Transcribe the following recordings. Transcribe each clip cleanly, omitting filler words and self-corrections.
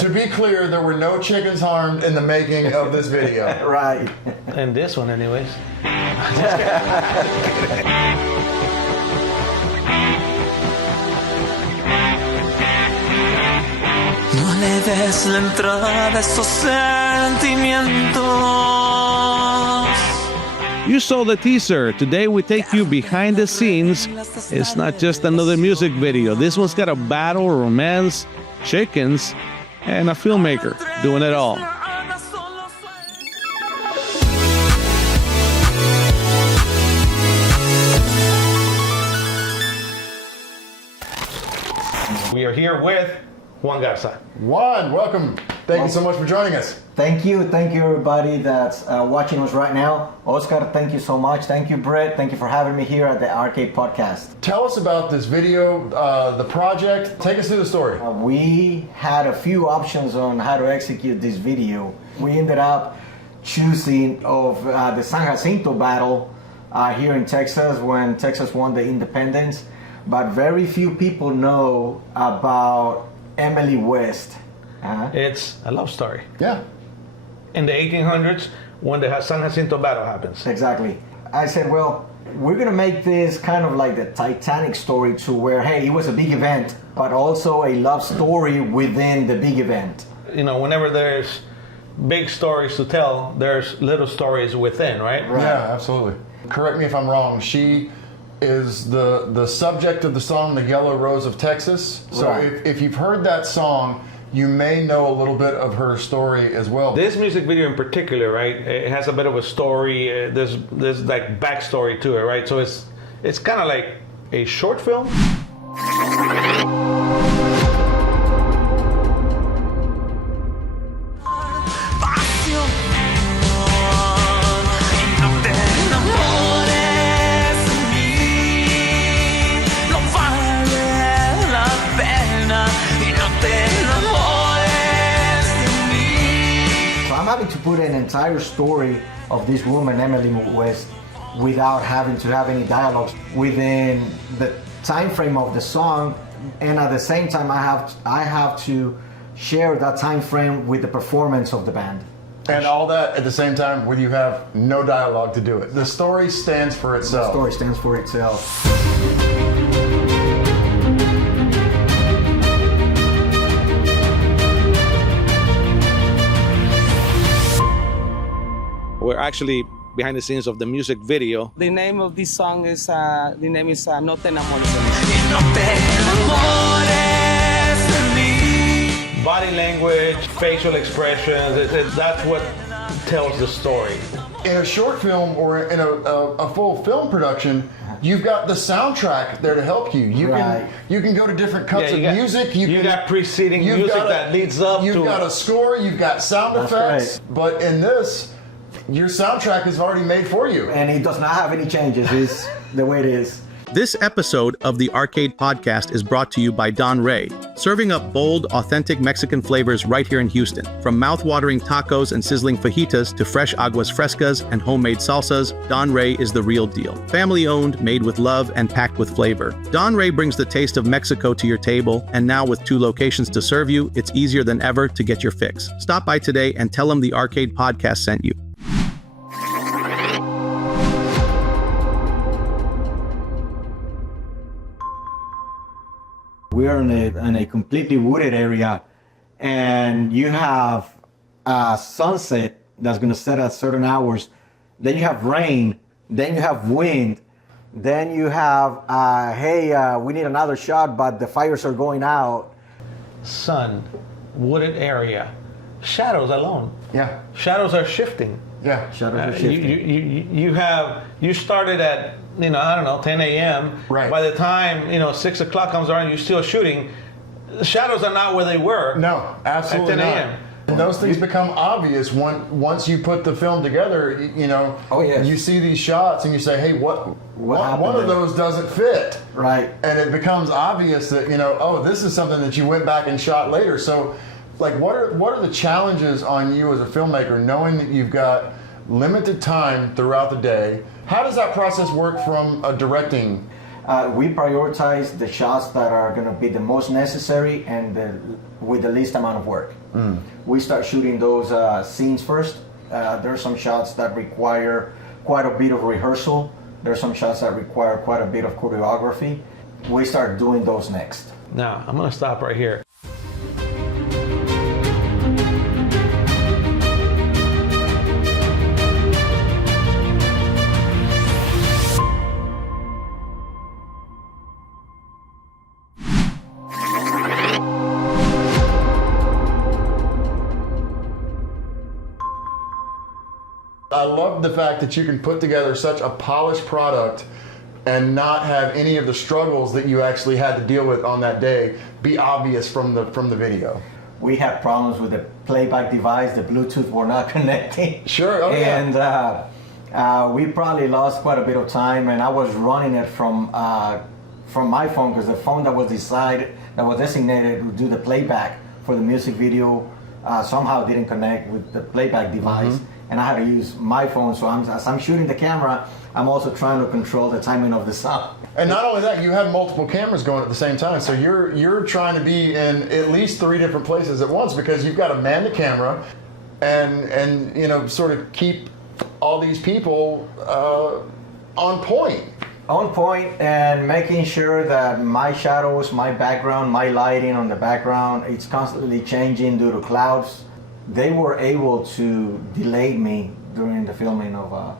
To be clear, there were no chickens harmed in the making of this video. Right. And this one, anyways. No le des la entrada a estos sentimientos. You saw the teaser. Today we take you behind the scenes. It's not just another music video. This one's got a battle, romance, chickens, and a filmmaker doing it all. We are here with Juan Garza. Juan, welcome. Thank you so much for joining us. Thank you everybody that's watching us right now. Oscar, thank you so much. Thank you, Brett. Thank you for having me here at the Arcade Podcast. Tell us about this video, the project. Take us through the story. We had a few options on how to execute this video. We ended up choosing of the San Jacinto battle here in Texas when Texas won the independence. But very few people know about Emily West. It's a love story. Yeah. In the 1800s, when the San Jacinto battle happens. Exactly. I said, well, we're going to make this kind of like the Titanic story to where, hey, it was a big event, but also a love story within the big event. You know, whenever there's big stories to tell, there's little stories within, right? Yeah, absolutely. Correct me if I'm wrong. She is the subject of the song The Yellow Rose of Texas. So Right. if you've heard that song, you may know a little bit of her story as well. This music video in particular, right? It has a bit of a story. There's like backstory to it, right? So it's kind of like a short film. To put an entire story of this woman, Emily West, without having to have any dialogues within the time frame of the song, and at the same time I have to share that time frame with the performance of the band. And all that at the same time when you have no dialogue to do it. The story stands for itself. The story stands for itself. We're actually behind the scenes of the music video. The name of this song is No Te Enamores de Mí. Body language, facial expressions, that's what tells the story. In a short film or in a full film production, you've got the soundtrack there to help you. You can go to different cuts of music. You got preceding music that leads up to. You've got a score. You've got sound effects. Right. But in this, your soundtrack is already made for you. And it does not have any changes. It's the way it is. This episode of the Arcade Podcast is brought to you by Don Rey, serving up bold, authentic Mexican flavors right here in Houston. From mouth-watering tacos and sizzling fajitas to fresh aguas frescas and homemade salsas, Don Rey is the real deal. Family-owned, made with love, and packed with flavor. Don Rey brings the taste of Mexico to your table, and now with 2 locations to serve you, it's easier than ever to get your fix. Stop by today and tell them the Arcade Podcast sent you. We're in a completely wooded area, and you have a sunset that's going to set at certain hours. Then you have rain. Then you have wind. Then you have, we need another shot, but the fires are going out. Sun, wooded area, shadows alone. Yeah. Shadows are shifting. Yeah. Shadows are shifting. You started at 10 a.m. Right. By the time 6 o'clock comes around, you're still shooting. The shadows are not where they were. No, absolutely at 10 not. a.m. And those things become obvious once you put the film together. Oh, yes. You see these shots and you say, "Hey, one of those doesn't fit." Right. And it becomes obvious that this is something that you went back and shot later. So, like, what are the challenges on you as a filmmaker, knowing that you've got limited time throughout the day? How does that process work from a directing We prioritize the shots that are going to be the most necessary and with the least amount of work. We start shooting those scenes first. There are some shots that require quite a bit of rehearsal. There are some shots that require quite a bit of choreography. We start doing those next. Now, I'm going to stop right here. I love the fact that you can put together such a polished product and not have any of the struggles that you actually had to deal with on that day be obvious from the video. We had problems with the playback device. The Bluetooth were not connecting. Sure. Oh, and we probably lost quite a bit of time. And I was running it from my phone, because the phone that was designated to do the playback for the music video somehow didn't connect with the playback device. And I had to use my phone. So as I'm shooting the camera, I'm also trying to control the timing of the sound. And not only that, you have multiple cameras going at the same time. So you're trying to be in at least 3 different places at once, because you've got to man the camera and you know, sort of keep all these people on point. On point, and making sure that my shadows, my background, my lighting on the background, it's constantly changing due to clouds. They were able to delay me during the filming of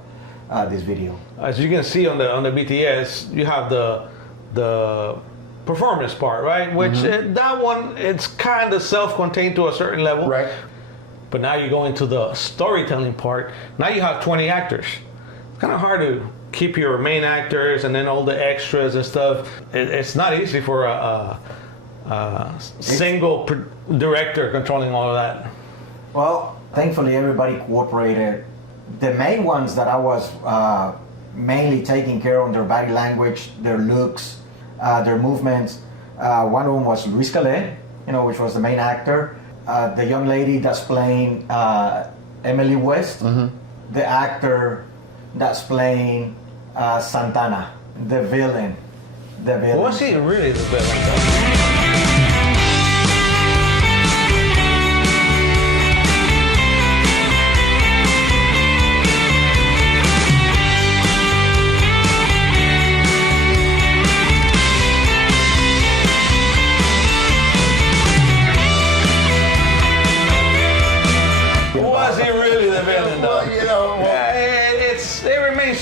this video. As you can see on the BTS, you have the performance part, right? Which that one, it's kind of self-contained to a certain level. Right. But now you go into the storytelling part. Now you have 20 actors. It's kind of hard to keep your main actors and then all the extras and stuff. It's not easy for a single director controlling all of that. Well, thankfully everybody cooperated. The main ones that I was mainly taking care of, their body language, their looks, their movements. One of them was Luis Kalel, which was the main actor. The young lady that's playing Emily West, the actor that's playing Santana, the villain. Was he really the villain?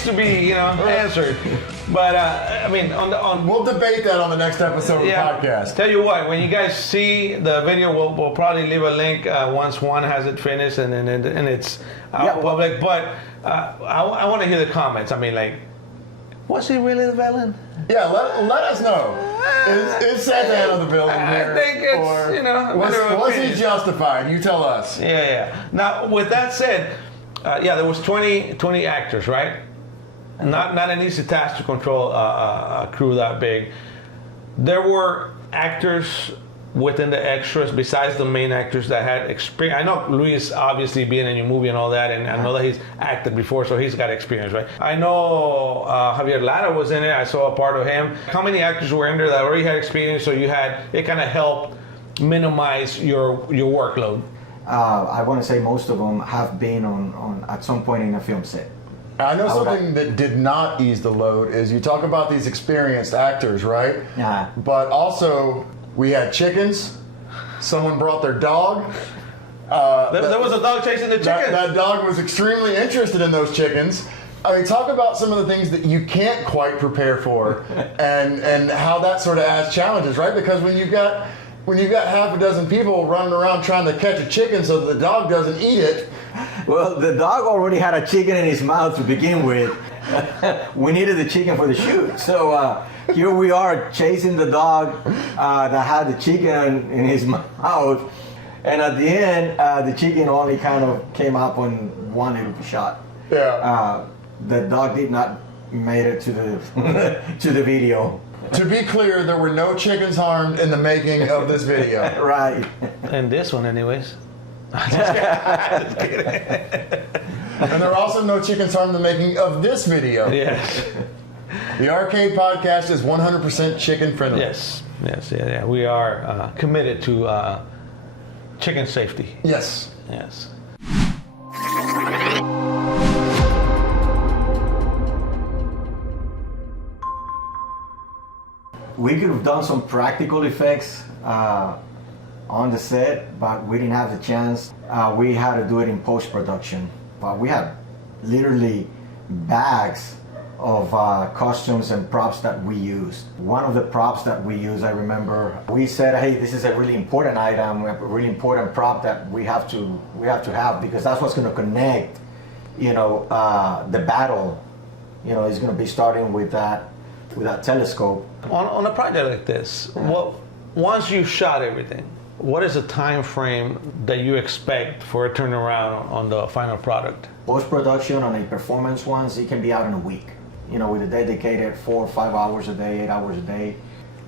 To be, answered. But I mean, we'll debate that on the next episode of the podcast. Tell you what, when you guys see the video, we'll probably leave a link once Juan has it finished and it's out public. But I want to hear the comments. I mean, like, was he really the villain? Yeah, let us know. Is Santana the villain here? I think it's was he justified? You tell us. Yeah. Now, with that said, there was 20 actors, right? Not an easy task to control a crew that big. There were actors within the extras besides the main actors that had experience. I know Luis obviously being in your movie and all that, and I know that he's acted before, so he's got experience, right? I know Javier Lara was in it. I saw a part of him. How many actors were in there that already had experience, so it kind of helped minimize your workload? I want to say most of them have been on at some point in a film set. I know something that did not ease the load is you talk about these experienced actors, right? Yeah. But also, we had chickens. Someone brought their dog. There was a dog chasing the chickens. That dog was extremely interested in those chickens. I mean, talk about some of the things that you can't quite prepare for, and how that sort of adds challenges, right? Because when you've got half a dozen people running around trying to catch a chicken so that the dog doesn't eat it. Well, the dog already had a chicken in his mouth to begin with. We needed the chicken for the shoot. So here we are chasing the dog that had the chicken in his mouth. And at the end, the chicken only kind of came up when one little shot. Yeah. The dog did not made it to the to the video. To be clear, there were no chickens harmed in the making of this video. Right. And this one, anyways. Just kidding. And there were also no chickens harmed in the making of this video. Yes. The Arcade Podcast is 100% chicken friendly. Yes, yeah. We are committed to chicken safety. Yes. Yes. We could have done some practical effects on the set, but we didn't have the chance. We had to do it in post-production. We had literally bags of costumes and props that we used. One of the props that we used, I remember, we said, hey, this is a really important item, a really important prop that we have to have, because that's what's going to connect, the battle. Is going to be starting with that telescope. On a project like this, once you've shot everything, what is the time frame that you expect for a turnaround on the final product? Post-production on a performance ones, it can be out in a week. With a dedicated 4 or 5 hours a day, 8 hours a day.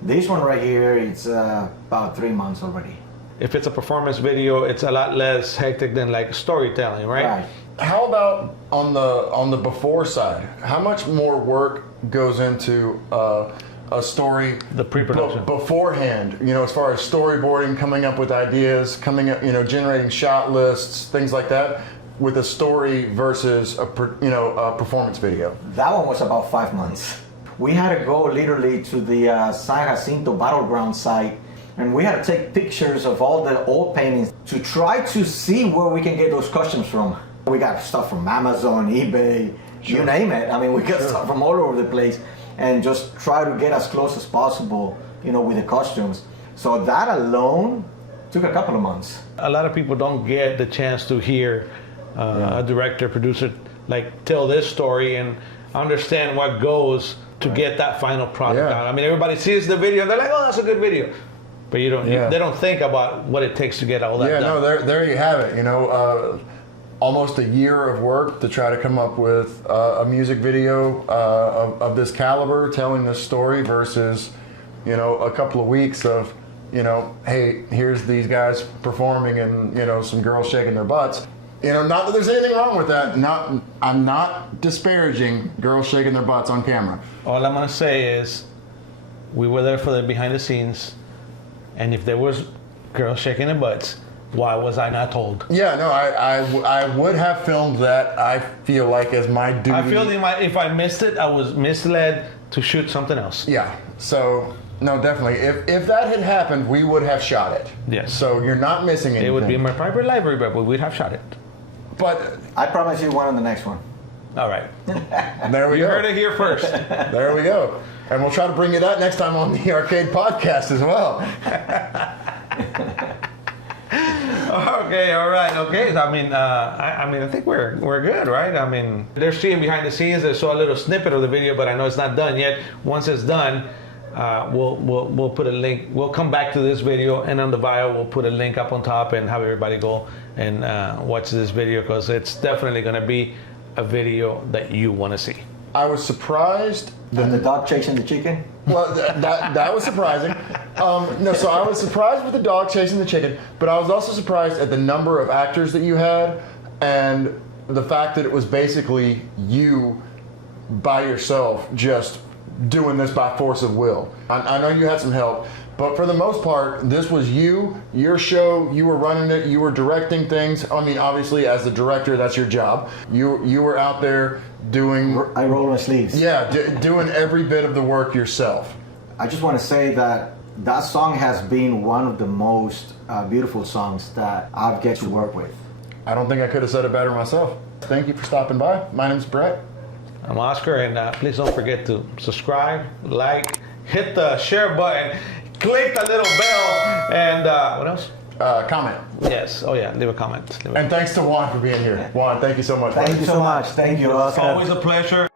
This one right here, it's about 3 months already. If it's a performance video, it's a lot less hectic than like storytelling, right? Right. How about on the before side? How much more work goes into a story? The pre-production. Beforehand, as far as storyboarding, coming up with ideas, generating shot lists, things like that, with a story versus a performance video. That one was about 5 months. We had to go literally to the San Jacinto Battleground site, and we had to take pictures of all the old paintings to try to see where we can get those costumes from. We got stuff from Amazon, eBay, you name it. We got stuff from all over the place, and just try to get as close as possible, with the costumes. So that alone took a couple of months. A lot of people don't get the chance to hear a director, producer, tell this story and understand what goes to get that final product out. Everybody sees the video and they're like, oh, that's a good video. But they don't think about what it takes to get all that done. No, there you have it. Almost a year of work to try to come up with a music video of this caliber, telling this story, versus, a couple of weeks of, hey, here's these guys performing and, some girls shaking their butts. Not that there's anything wrong with that. I'm not disparaging girls shaking their butts on camera. All I'm going to say is we were there for the behind the scenes, and if there was girls shaking their butts, why was I not told? Yeah, no, I would have filmed that, I feel like, as my duty. I feel if I missed it, I was misled to shoot something else. Yeah, so, no, definitely. If that had happened, we would have shot it. Yes. So you're not missing anything. It would be in my private library, but we would have shot it. But I promise you one on the next one. All right. There we go. You heard it here first. There we go. And we'll try to bring you that next time on the Arcade Podcast as well. Okay, all right, okay. I think we're good, right? They're seeing behind the scenes. They saw a little snippet of the video, but I know it's not done yet. Once it's done, we'll put a link. We'll come back to this video, and on the bio we'll put a link up on top and have everybody go and watch this video, because it's definitely going to be a video that you want to see. I was surprised. The dog chasing the chicken? Well, that was surprising. So I was surprised with the dog chasing the chicken, but I was also surprised at the number of actors that you had, and the fact that it was basically you by yourself just doing this by force of will. I know you had some help, but for the most part, this was your show, you were running it, you were directing things. Obviously, as the director, that's your job. You were out there doing... I roll my sleeves. Yeah, doing every bit of the work yourself. I just want to say that song has been one of the most beautiful songs that I've get to work with. I don't think I could have said it better myself. Thank you for stopping by. My name's Brett. I'm Oscar, and please don't forget to subscribe, like, hit the share button, click the little bell, and what else? Comment. Yes. Oh yeah, leave a comment. And thanks to Juan for being here. Juan, thank you so much. Thank you so much. Thank you, Oscar. Always a pleasure.